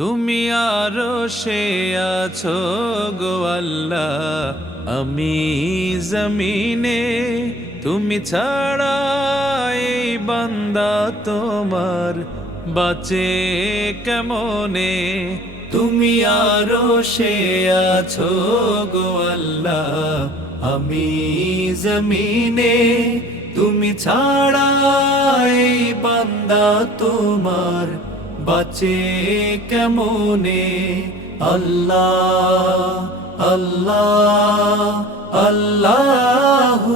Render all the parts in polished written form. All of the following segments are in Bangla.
তুমি আরশে আছো গো আল্লাহ, আমি জমিনে। তুমি ছাড়া এই বান্দা তোমার বাঁচে কেমনে। তুমি আরশে আছো গো আল্লাহ, আমি জমিনে। তুমি ছাড়া এই বান্দা তোমার বাঁচে কেমনে। আল্লাহ আল্লাহ আল্লাহু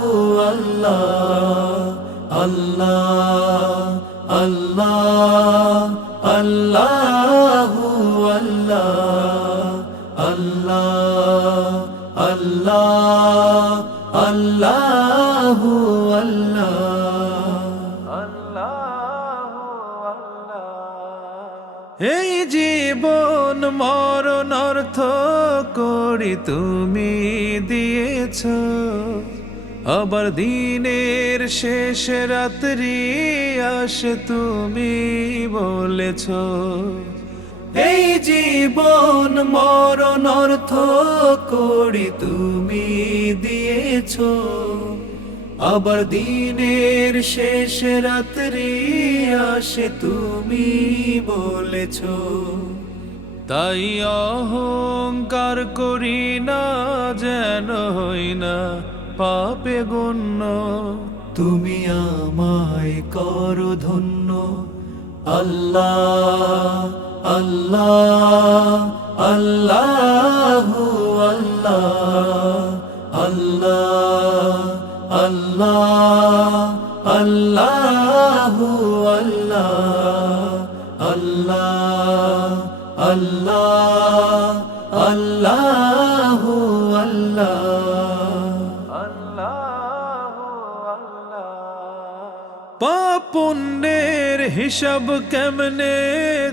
আল্লাহ, আল্লাহ আল্লাহ আল্লাহু আল্লাহ, আল্লাহ আল্লাহ আল্লাহু আল্লাহ। এই জীবন মরণ অর্থ করি তুমি দিয়েছ, আবার দিনের শেষ রাত্রি আসে তুমি বলেছ। এই জীবন মরণ অর্থ করি তুমি দিয়েছ, আবার দিনের শেষ রাত্রি আসে তুমি বলেছ। তাই অহংকার করি না, যেন হই না পাপে গণ্য। তুমি আমায় করো ধন্য। আল্লাহ আল্লাহ আল্লাহু আল্লাহ, আল্লাহ আল্লাহ আল্লাহু আল্লাহ, আল্লাহ আল্লাহ আল্লাহু আল্লাহ। পাপ পুণ্যের হিসাব কেমনে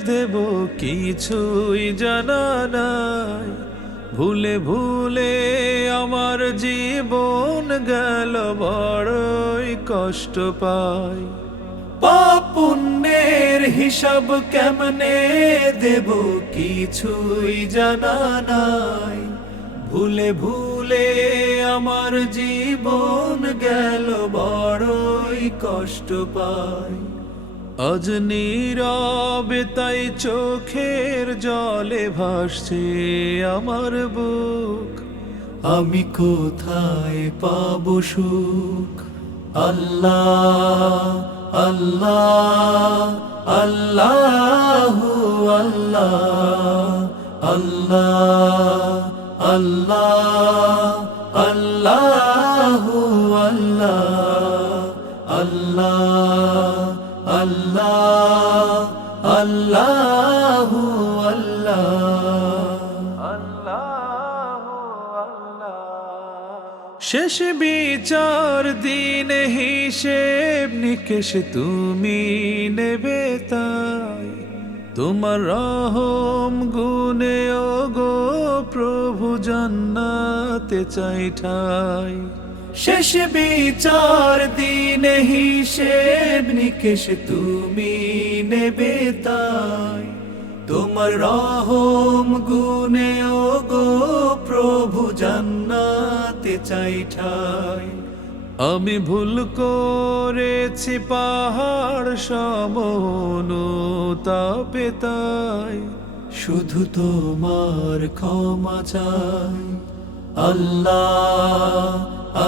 দেব কিছুই জানা নাই। ভুলে ভুলে আমার জীবন গেল, বড়ই কষ্ট পাই। পাপ পুণ্যের হিসাব কেমনে দেব কিছুই জানা নাই। ভুলে ভুলে আমার জীবন গেল, বড়ই কষ্ট পাই। আজ নীরবে তাই চোখের জলে ভাসছে আমার বুক। আমি কোথায় পাবো সুখ। আল্লাহ আল্লাহ আল্লাহু আল্লাহ, আল্লাহ আল্লাহ আল্লাহু আল্লাহ, আল্লাহ আল্লাহ আল্লাহু আল্লাহ। শেষ বিচার দিন হিসেব নিকেশ তুমি নেবে, তাই তোমার রহম গুণে ওগো প্রভু জান্নাতে চাই ঠাই। শেষ বিচার দিন হিসেব নিকেশ তুমি নেবে, তাই তোমার রহম গুণে ওগো প্রভু জান্নাতে চাই ঠাই। আমি ভুল করেছি পাহাড় সম অনুতাপে, তাই শুধু তোমার ক্ষমা চাই। আল্লাহ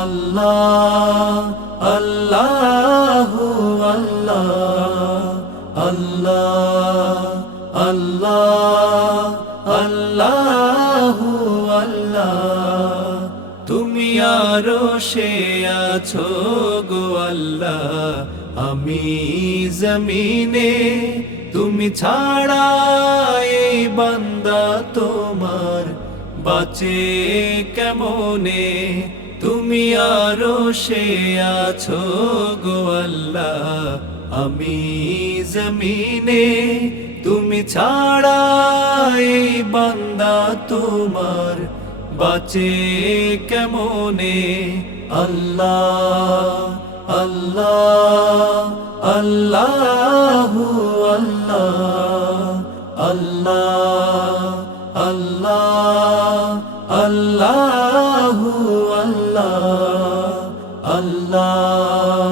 আল্লাহ আল্লাহু আল্লাহ, আল্লাহ আল্লাহ আল্লাহু আল্লাহ। তুমি আরশে আছো গো আল্লাহ, আমি জমিনে। তুমি ছাড়া এই বান্দা তোমার বাঁচে কেমনে। তুমি আরশে আছো গো আল্লাহ, আমি জমিনে। তুমি ছাড়া এই বান্দা তোমার বাঁচে কেমনে। আল্লাহ আল্লাহ আল্লাহু আল্লাহ, আল্লাহ আল্লাহ আল্লাহ আল্লাহু আল্লাহ আল্লাহ